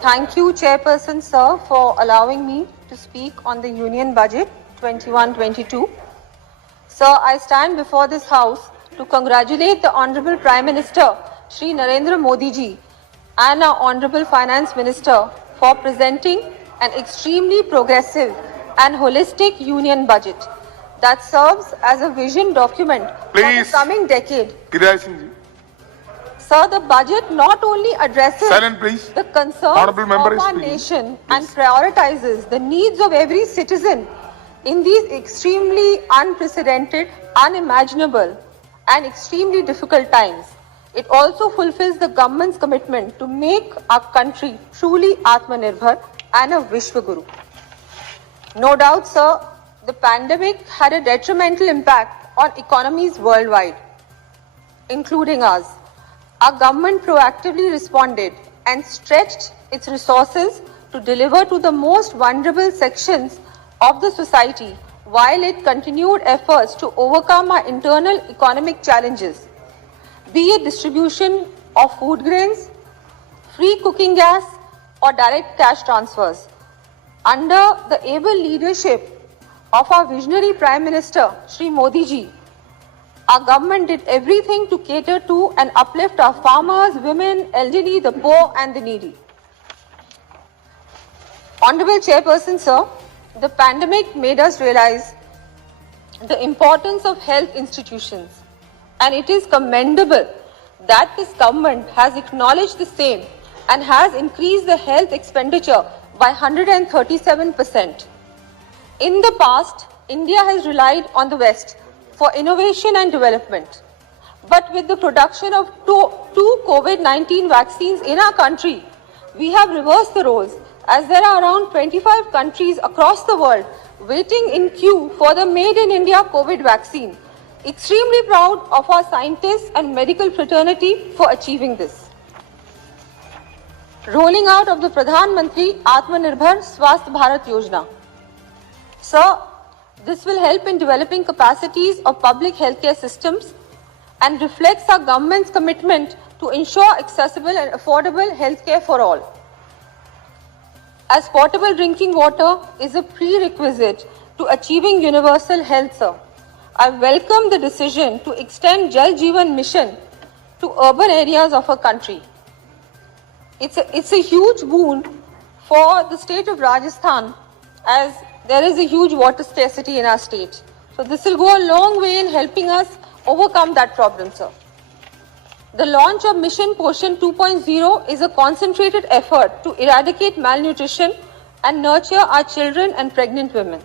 Thank you, Chairperson, sir, for allowing me to speak on the Union Budget 21-22. Sir, I stand before this House to congratulate the Honorable Prime Minister, Shri Narendra Modi ji, and our Honorable Finance Minister for presenting an extremely progressive and holistic Union Budget that serves as a vision document for the coming decade. Sir, the budget not only addresses the concerns of our nation and prioritizes the needs of every citizen in these extremely unprecedented, unimaginable and extremely difficult times. It also fulfills the government's commitment to make our country truly Atmanirbhar and a Vishwaguru. No doubt, sir, the pandemic had a detrimental impact on economies worldwide, including ours. Our government proactively responded and stretched its resources to deliver to the most vulnerable sections of the society while it continued efforts to overcome our internal economic challenges, be it distribution of food grains, free cooking gas or direct cash transfers. Under the able leadership of our visionary Prime Minister, Shri Modi ji, our government did everything to cater to and uplift our farmers, women, elderly, the poor and the needy. Honorable Chairperson, sir, the pandemic made us realize the importance of health institutions, and it is commendable that this government has acknowledged the same and has increased the health expenditure by 137%. In the past, India has relied on the West for innovation and development. But with the production of two COVID-19 vaccines in our country, we have reversed the roles, as there are around 25 countries across the world waiting in queue for the Made in India COVID vaccine. Extremely proud of our scientists and medical fraternity for achieving this. Rolling out of the Pradhan Mantri Atmanirbhar Swasth Bharat Yojana. Sir, this will help in developing capacities of public healthcare systems and reflects our government's commitment to ensure accessible and affordable healthcare for all. As potable drinking water is a prerequisite to achieving universal health, sir, I welcome the decision to extend Jal Jeevan Mission to urban areas of our country. It's a huge boon for the state of Rajasthan, as there is a huge water scarcity in our state. So this will go a long way in helping us overcome that problem, sir. The launch of Mission Poshan 2.0 is a concentrated effort to eradicate malnutrition and nurture our children and pregnant women.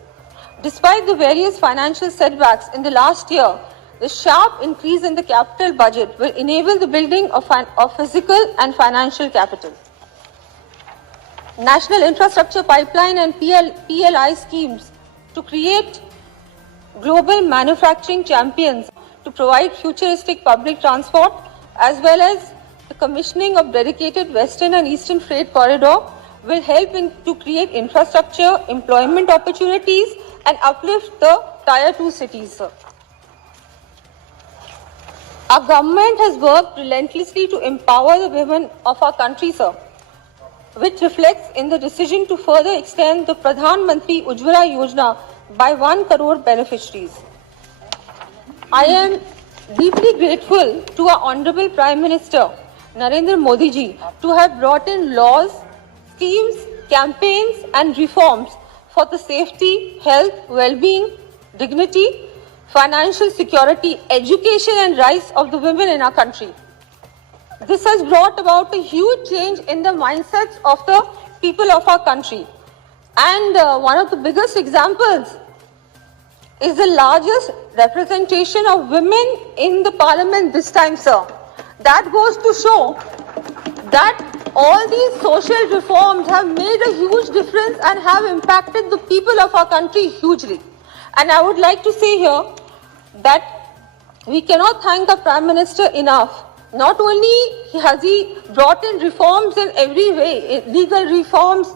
Despite the various financial setbacks in the last year, the sharp increase in the capital budget will enable the building of physical and financial capital. National Infrastructure Pipeline and PLI schemes to create global manufacturing champions to provide futuristic public transport, as well as the commissioning of dedicated Western and Eastern Freight Corridor will help to create infrastructure, employment opportunities and uplift the Tier 2 cities, sir. Our government has worked relentlessly to empower the women of our country, sir, which reflects in the decision to further extend the Pradhan Mantri Ujjwala Yojana by 1 crore beneficiaries. I am deeply grateful to our Honorable Prime Minister Narendra Modi ji to have brought in laws, schemes, campaigns and reforms for the safety, health, well-being, dignity, financial security, education and rights of the women in our country. This has brought about a huge change in the mindsets of the people of our country. And one of the biggest examples is the largest representation of women in the parliament this time, sir. That goes to show that all these social reforms have made a huge difference and have impacted the people of our country hugely. And I would like to say here that we cannot thank the Prime Minister enough. Not only has he brought in reforms in every way, legal reforms,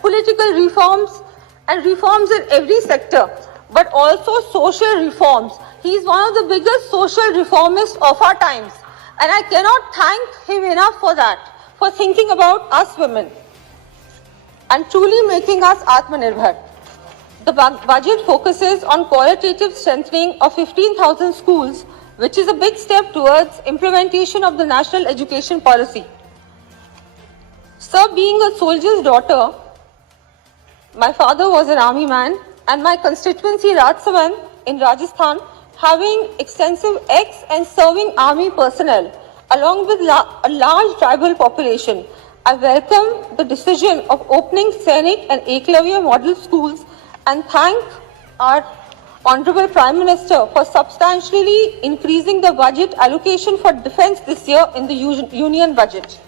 political reforms, and reforms in every sector, but also social reforms. He is one of the biggest social reformists of our times. And I cannot thank him enough for that, for thinking about us women. and truly making us Atmanirbhar. The budget focuses on qualitative strengthening of 15,000 schools, which is a big step towards implementation of the national education policy. Sir, being a soldier's daughter, my father was an army man, and my constituency Rajsamand in Rajasthan, having extensive ex and serving army personnel, along with a large tribal population, I welcome the decision of opening Sainik and Eklavya model schools and thank our Honorable Prime Minister for substantially increasing the budget allocation for defence this year in the union budget.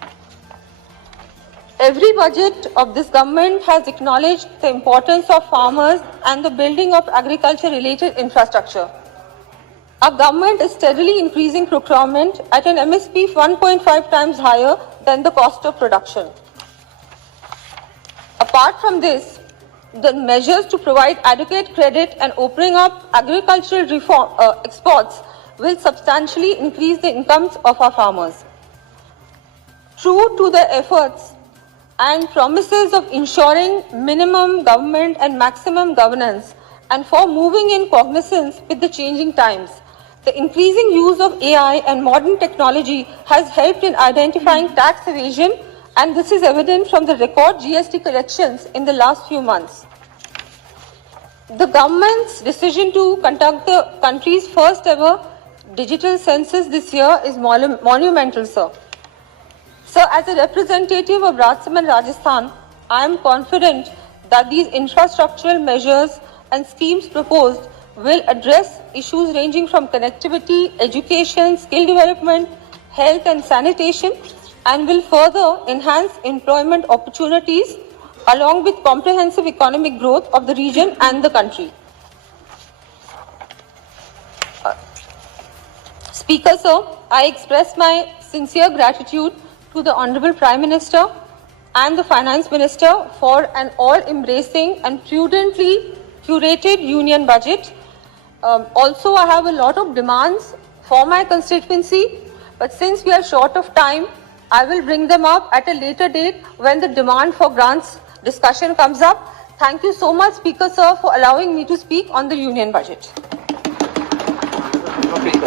Every budget of this government has acknowledged the importance of farmers and the building of agriculture-related infrastructure. Our government is steadily increasing procurement at an MSP 1.5 times higher than the cost of production. Apart from this, the measures to provide adequate credit and opening up agricultural exports will substantially increase the incomes of our farmers. True to the efforts and promises of ensuring minimum government and maximum governance, and for moving in cognizance with the changing times, the increasing use of AI and modern technology has helped in identifying tax evasion, and this is evident from the record GST collections in the last few months. The government's decision to conduct the country's first ever digital census this year is monumental, sir. Sir, as a representative of Rajsamand, Rajasthan, I am confident that these infrastructural measures and schemes proposed will address issues ranging from connectivity, education, skill development, health and sanitation, and will further enhance employment opportunities along with comprehensive economic growth of the region and the country. Speaker, sir, I express my sincere gratitude to the Honorable Prime Minister and the Finance Minister for an all-embracing and prudently curated union budget. Also, I have a lot of demands for my constituency, but since we are short of time, I will bring them up at a later date when the demand for grants discussion comes up. Thank you so much, Speaker, sir, for allowing me to speak on the union budget.